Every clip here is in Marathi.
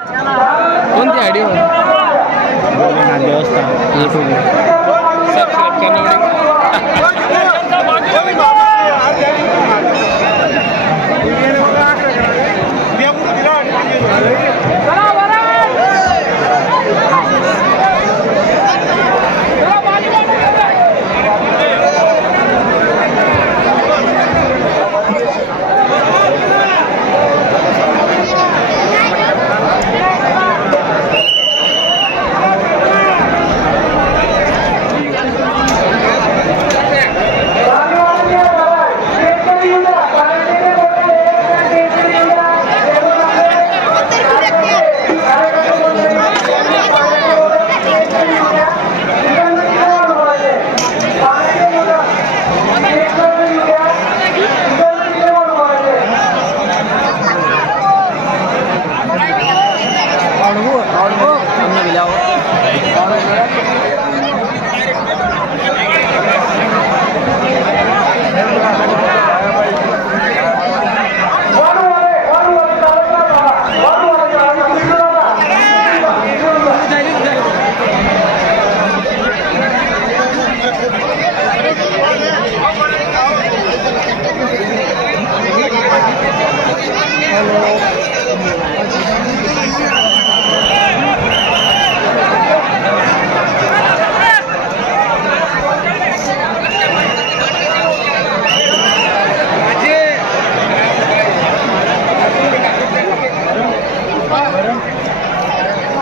कोणती आयडी देवस्थान यूट्यूब सबस्क्राईब करा.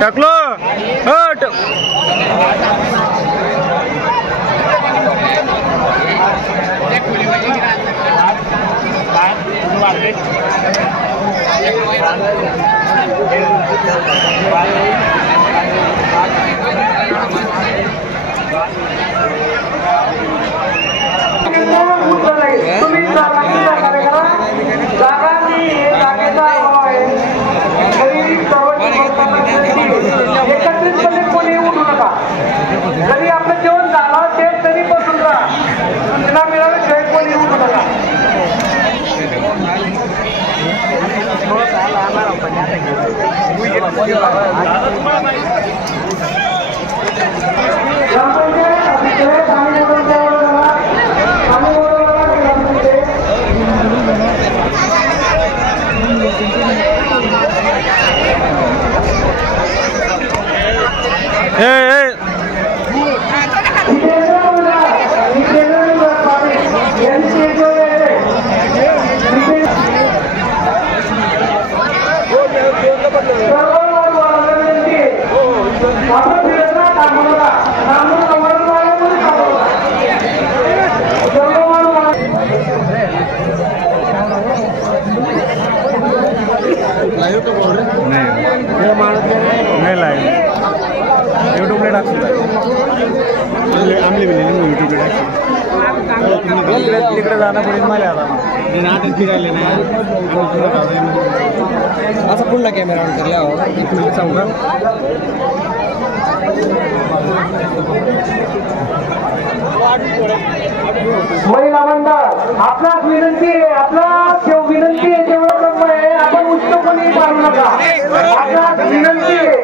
टाकलो हट एकत्रितपणे कोणी उठू नका. जरी आपलं जेवण झालं ते तरी बसून राहा. मिळाल्याशिवाय कोणी उठू नका. नाही लाईव्ह यूट्यूबला टाकतो. आमले बिले यूट्यूबला टाकतो. तिकडे जाणं पडेल मला आता नाटक फिरायले नाही असं पुन्हा कॅमेरा ऑन केला सांगू का. महिला मंडळ आपलाच विनंती आहे. आपला विनंती आहे तेवढं आहे. आपण उत्सवपणे पाडू नका. आपलाच विनंती आहे.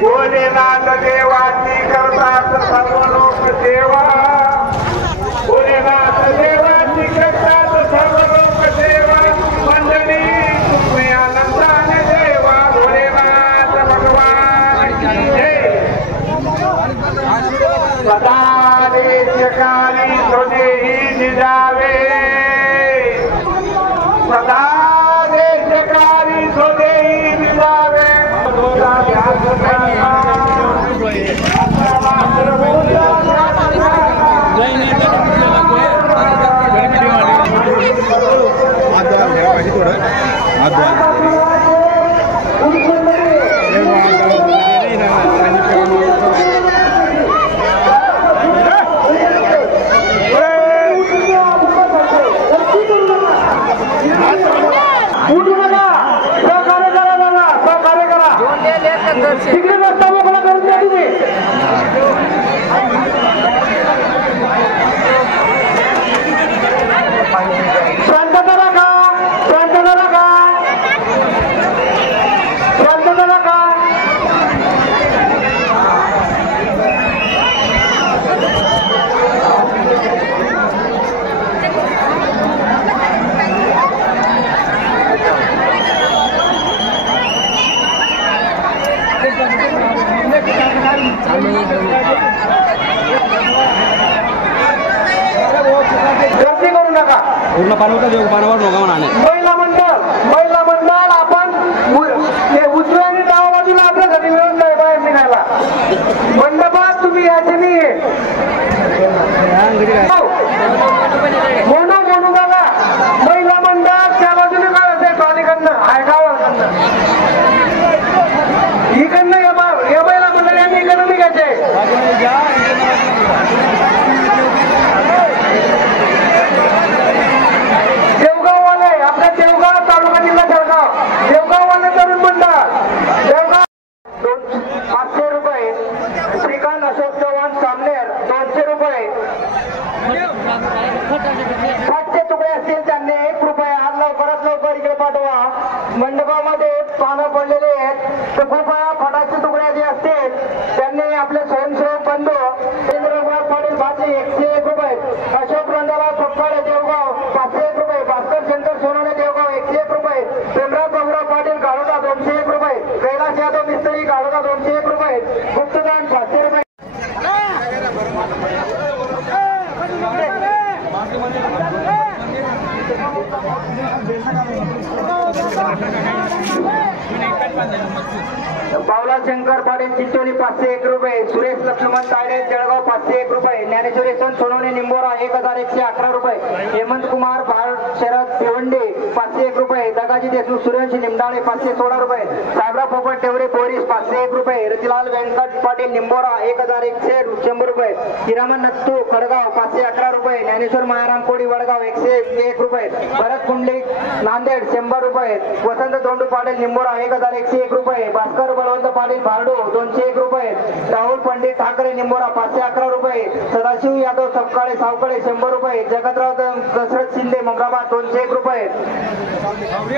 भोलेनाथ देवाची करतात सर्व लोक सेवा. भोलेनाथ देवाची करतात सर्व लोक सेवा. मंडळी तुम्ही आनंदाने देवा. भोलेनाथ भगवान की जय. सदा देशकाली तुझेही निजावे. सदा देशकाली तुझेही निजावे. ध्यास तिकडे रस्ता मोकळा करून द्या तुम्ही. शांतता राखा, शांतता राखा, शांतता राखा. गर्दी करू नका. पूर्ण पाणवता देऊ पाण्यावर नका म्हणाने. महिला मंडळ आपण उजव्या आणि डावा बाजूला आपल्यासाठी मिळून नाही बाहेर निघायला. मंडपात तुम्ही यायचे नाहीये. म्हणून म्हणू बघा महिला मंडळ त्या बाजूने काय असेल पाणीकडनं हायगावाकडनं इकडनं या महिला मंडळ यांनी इकडनं निघायचे. देवगाववाले आपल्या देवगाव तालुका जिल्हा जळगाव देवगाववाले तरुण मंडळ देवगाव 500 रुपये. श्रीकांत अशोक चव्हाण सामनेर 200 रुपये. 500 तुकडे असतील त्यांनी 1 रुपया आज लवकरात लवकर इकडे पाठवा. मंडपामध्ये पानं पडलेले आहेत तर कृपया फटाचे तुकडे जे असतील त्यांनी आपले स्वयंसेवक बंधू रविंद्रकुमार पाटील भाजी 101 रुपये. अशोक रंजाला सपकाळे देवगाव 501 रुपये. भास्कर शंकर सोनवणे देवगाव 101 रुपये. प्रेमराव बाबुराव पाटील गाडोदा 201 रुपये. कैलास यादव मिस्त्री गाडोदा 201 रुपये. गुप्तदान 500 रुपये. पावला शंकर पाटील चिंचोली 501 रुपये. सुरेश लक्ष्मण तायडे जळगाव 501 रुपये. ज्ञानेश्वरी सन सोनवणे निंबोरा 1111 रुपये. हेमंत कुमार शरद भिवंडे 501 रुपये. दगाजी देशमुख सूर्यवंशी निमदाळे 516 रुपये. साहेबराव पोपट टेवरे बोरीस 501 रुपये. रतिलाल व्यंकट पाटील निंबोरा 1101 रुपये. हिरामन नत्तू खडगाव 511 रुपये. ज्ञानेश्वर मायाराम कोडी वडगाव 101 रुपये. भरत कुंडलिक नांदेड 100 रुपये. वसंत दोंडू पाटील निंबोरा 1101 रुपये. भास्कर बळवंत पाटील भार्डू 201 रुपये. राहुल पंडित ठाकरे निंबोरा 511 रुपये. सदाशिव यादव सपकाळे सावकाळे 100 रुपये. जगतराव दशरथ शिंदे ममराबाद 201 रुपये.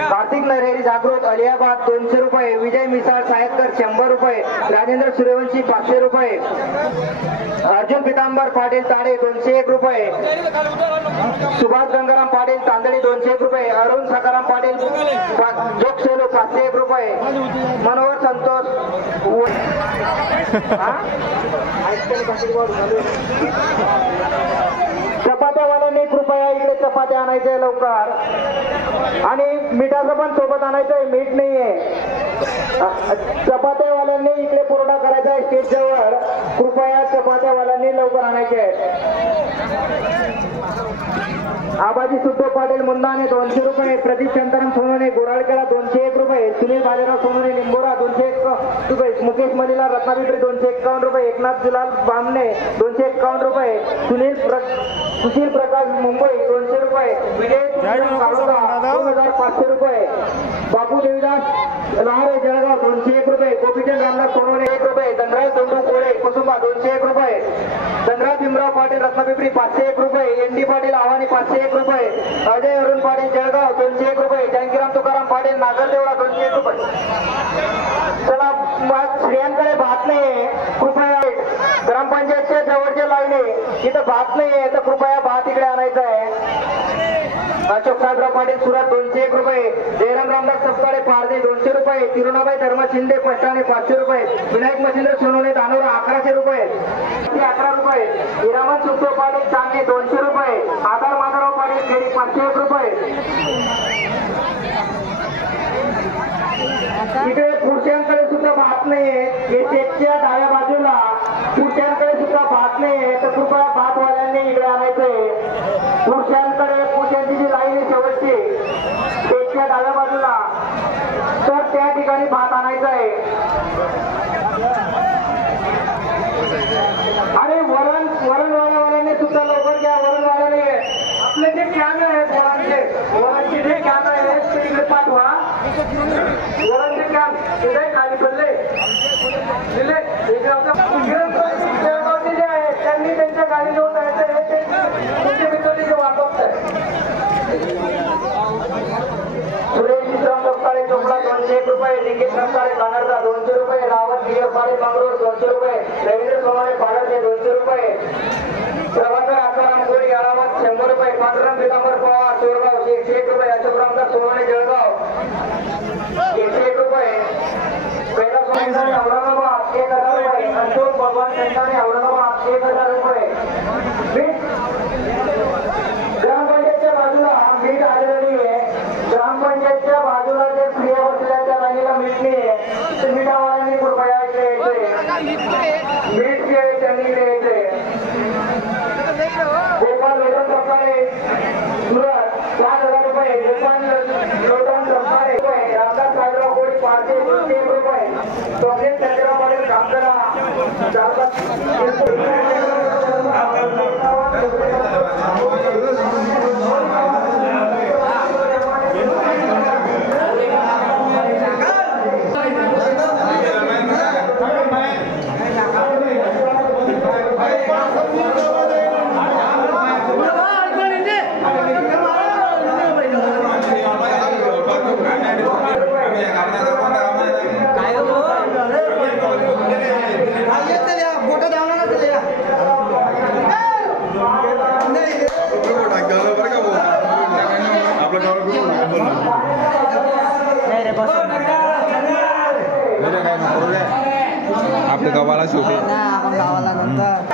कार्तिक नरहरी जागृत अलियाबाद 200 रुपये. विजय मिसाळ सायतकर 100 रुपये. राजेंद्र सूर्यवंशी 500 रुपये. अर्जुन पितांबर पाटील ताडे 201 रुपये. सुभाष गंगाराम पाटील तांदळी 201 रुपये. अरुण सकाराम पाटील जोगसेलू 501 रुपये. मनोहर संतोष चपात्यावाल्यांनी कृपया इकडे चपात्या आणायचे लवकर. आणि मिठाचं पण सोबत आणायचंय. मीठ नाहीये. चपात्यावाल्यांनी इकडे पुरवठा करायचा आहे स्टेज जवळ. कृपया चपात्यावाल्यांनी लवकर आणायचे. आबाजी सुद्धो पाटील मुंदाने 200 रुपये. प्रदीप शंकरम सोनवणे गोराळकेला 201 रुपये. सुनील बाजीराव सोनवणे निंबोरा 201 रुपये. मुकेश मलिला रत्नापिंपरी 251 रुपये. एकनाथ जुलाल बामणे 251 रुपये. सुशील प्रकाश मुंबई 200 रुपये. विजय 2500 रुपये. बापू देवीदास लहारे जळगाव 201 रुपये. गोपीचंद रामदास सोनवणे 1 रुपये. धनराज दोंडू कोळे कुसुंबा 201 रुपये. धनराज भीमराव पाटील रत्नापिंपरी 501 रुपये. एनडी पाटील आव्हानी 501 रुपये. अजय अरुण पाटील जळगाव 201 रुपये. जानकीराम तुकाराम पाटील नागरदेवळा 201 रुपये. चला स्त्रियांकडे भात नाहीये. कृपया ग्रामपंचायतच्या जवळच्या लाईने इथं भात नाहीये तर कृपया भात इकडे आणायचं आहे. अशोक साहेबराव पाटील सुरत 201 रुपये. जयराम रामदास सपकाळे पारदे 200 रुपये. तिरुणाबाई धर्म शिंदे पष्टाने 500 रुपये. विनायक मच्छिंद्र सोनवणे धानोरा 1100 रुपये. 11 रुपये. हिरामन सुखदेव पाटील चांदणे 200 रुपये. आधार माधवराव पाटील खेडी 501 रुपये. इकडे पुरुषांकडे सुद्धा भात नाहीये. हे शेतच्या डाव्या बाजूला पुरुषांकडे सुद्धा भात नाहीये तर कृपया भातवाल्यांनी इकडे आणायचंय. पुरुषांची जी लाईन आहे शेवटची शेतच्या डाव्या बाजूला तर त्या ठिकाणी भात आणायचा आहे. आणि वरणवाल्याने सुद्धा लवकर घ्या. वरणवाल्याने आपले जे कॅन आहेत वरांचे जे कॅन आहेत ते इकडे पाठवा. वरांचे कॅन तिथे खाली पडले जे आहे त्यांनी त्यांच्या गाडी घेऊन जायचं हे ते तुमचे मित्र वापरत आहे. सुरेश विक्रम रस्ताळे चोपडा 201 रुपये, निकेश रस्ताळे कानडचा 200 रुपये, रावत गिरपाडे मंगरूळ 200 रुपये, रवींद्र सोमारे पाडळचे 200 रुपये, प्रभाकर आकाराम गोरी आरामत 100 रुपये, पांडुरंग पितांबर पवार सोरगाव 101 रुपये, अशोक रामदास सोमाने जळगाव 101 रुपये, वेदा सोमाने औरंगाबाद 1000 रुपये, अशोक भगवान सेंटाने औरंगाबाद 1000 रुपये. ग्रामपंचायतच्या बाजूला मीठ आलेली आहे. ग्रामपंचायतच्या बाजूला जे स्त्रिया बसल्या त्या लाईनीला मीठ नाही आहे. ते मिठावाल्यांनी कृपया इकडे यायचंय. मीठ जे आहे त्यांनी इकडे यायचंय. गोपाल लोटन रस्ताळे सुरत 5000 रुपये, गोपाल लोटन रस्ताळे रामदास साहेबराव कोळी 501 रुपये, टॉपलेट चंद्रराव पाटील कामकरा 4 आपल्या गावाला शोधे आपण गावाला नंतर आप